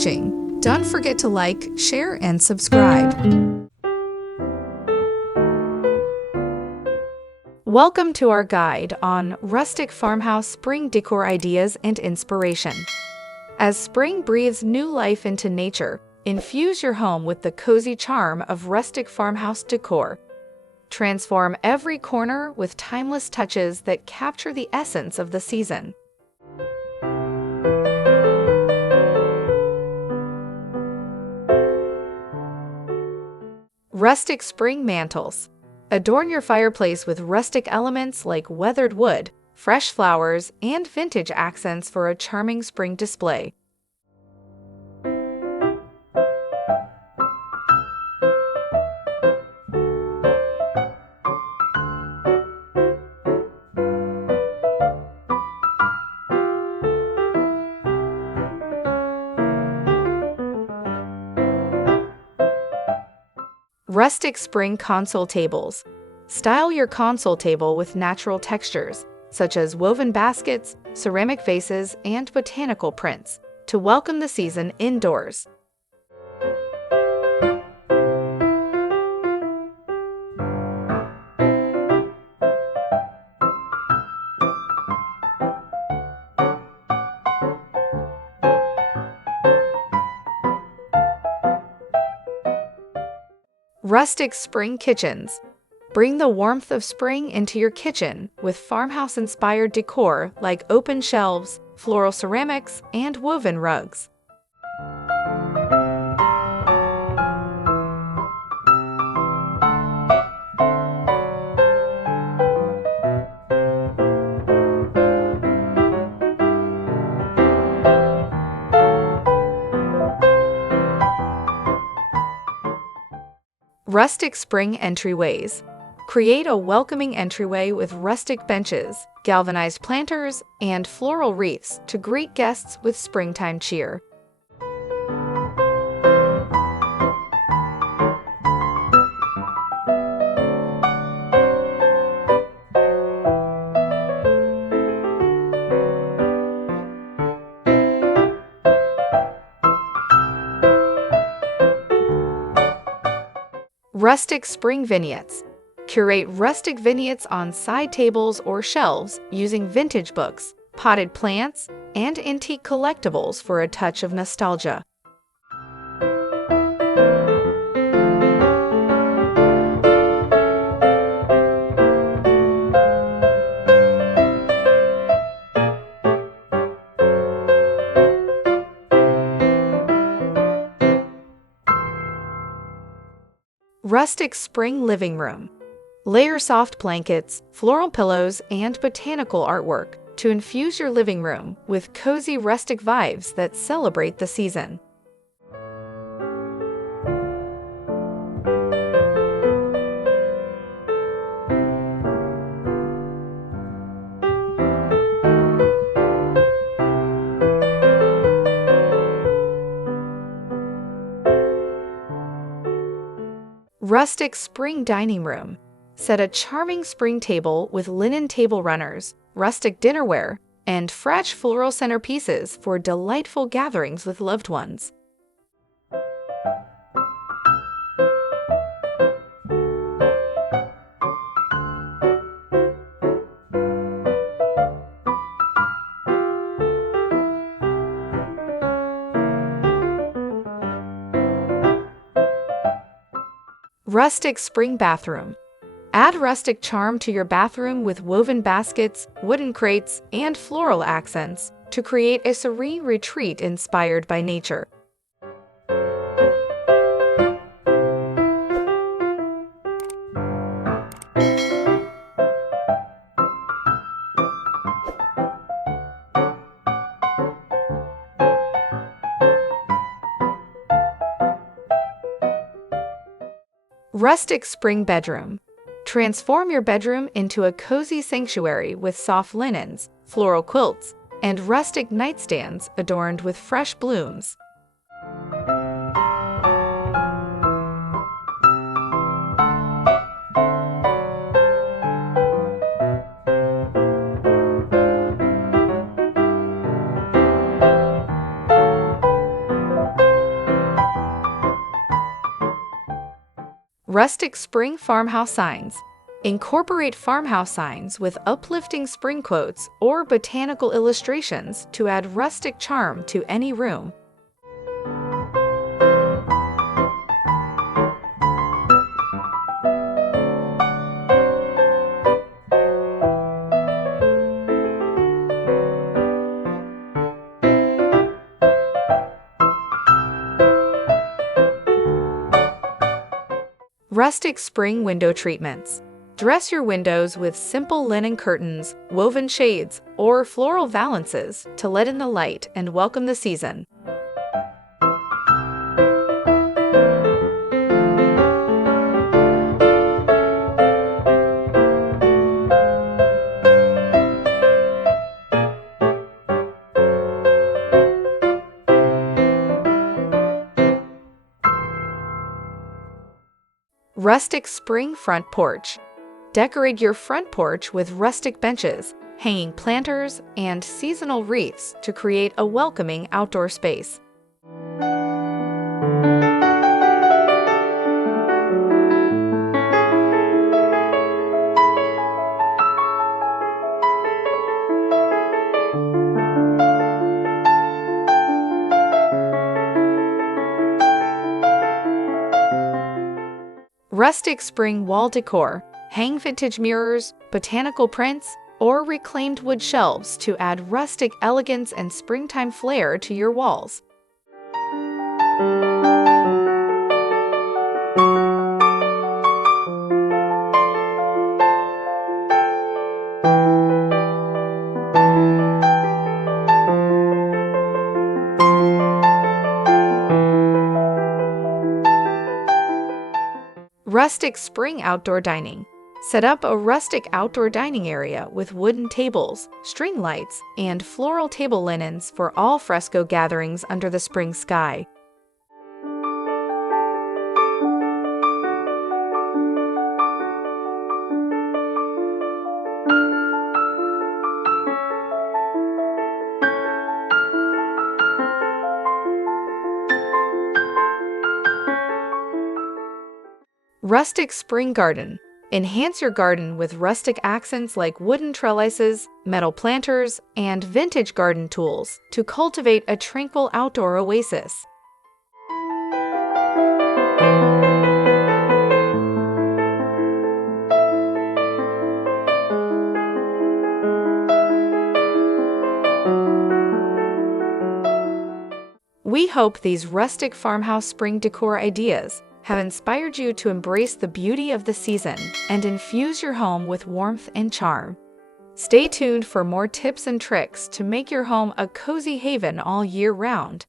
watching. Don't forget to like, share, and subscribe. Welcome to our guide on Rustic Farmhouse spring decor ideas and inspiration. As spring breathes new life into nature, infuse your home with the cozy charm of Rustic Farmhouse decor. Transform every corner with timeless touches that capture the essence of the season. Rustic spring mantles. Adorn your fireplace with rustic elements like weathered wood, fresh flowers, and vintage accents for a charming spring display. Rustic spring console tables. Style your console table with natural textures, such as woven baskets, ceramic vases, and botanical prints, to welcome the season indoors. Rustic spring kitchens. Bring the warmth of spring into your kitchen with farmhouse-inspired decor like open shelves, floral ceramics, and woven rugs. Rustic spring entryways. Create a welcoming entryway with rustic benches, galvanized planters, and floral wreaths to greet guests with springtime cheer. Rustic spring vignettes. Curate rustic vignettes on side tables or shelves using vintage books, potted plants, and antique collectibles for a touch of nostalgia. Rustic spring living room. Layer soft blankets, floral pillows, and botanical artwork to infuse your living room with cozy rustic vibes that celebrate the season. Rustic spring dining room. Set a charming spring table with linen table runners, rustic dinnerware, and fresh floral centerpieces for delightful gatherings with loved ones. Rustic spring bathroom. Add rustic charm to your bathroom with woven baskets, wooden crates, and floral accents to create a serene retreat inspired by nature. Rustic spring bedroom. Transform your bedroom into a cozy sanctuary with soft linens, floral quilts, and rustic nightstands adorned with fresh blooms. Rustic spring farmhouse signs. Incorporate farmhouse signs with uplifting spring quotes or botanical illustrations to add rustic charm to any room. Rustic spring window treatments. Dress your windows with simple linen curtains, woven shades, or floral valances to let in the light and welcome the season. Rustic spring front porch. Decorate your front porch with rustic benches, hanging planters, and seasonal wreaths to create a welcoming outdoor space. Rustic spring wall decor. Hang vintage mirrors, botanical prints, or reclaimed wood shelves to add rustic elegance and springtime flair to your walls. Rustic spring outdoor dining. Set up a rustic outdoor dining area with wooden tables, string lights, and floral table linens for all fresco gatherings under the spring sky. Rustic spring garden. Enhance your garden with rustic accents like wooden trellises, metal planters, and vintage garden tools to cultivate a tranquil outdoor oasis. We hope these rustic farmhouse spring decor ideas have inspired you to embrace the beauty of the season and infuse your home with warmth and charm. Stay tuned for more tips and tricks to make your home a cozy haven all year round.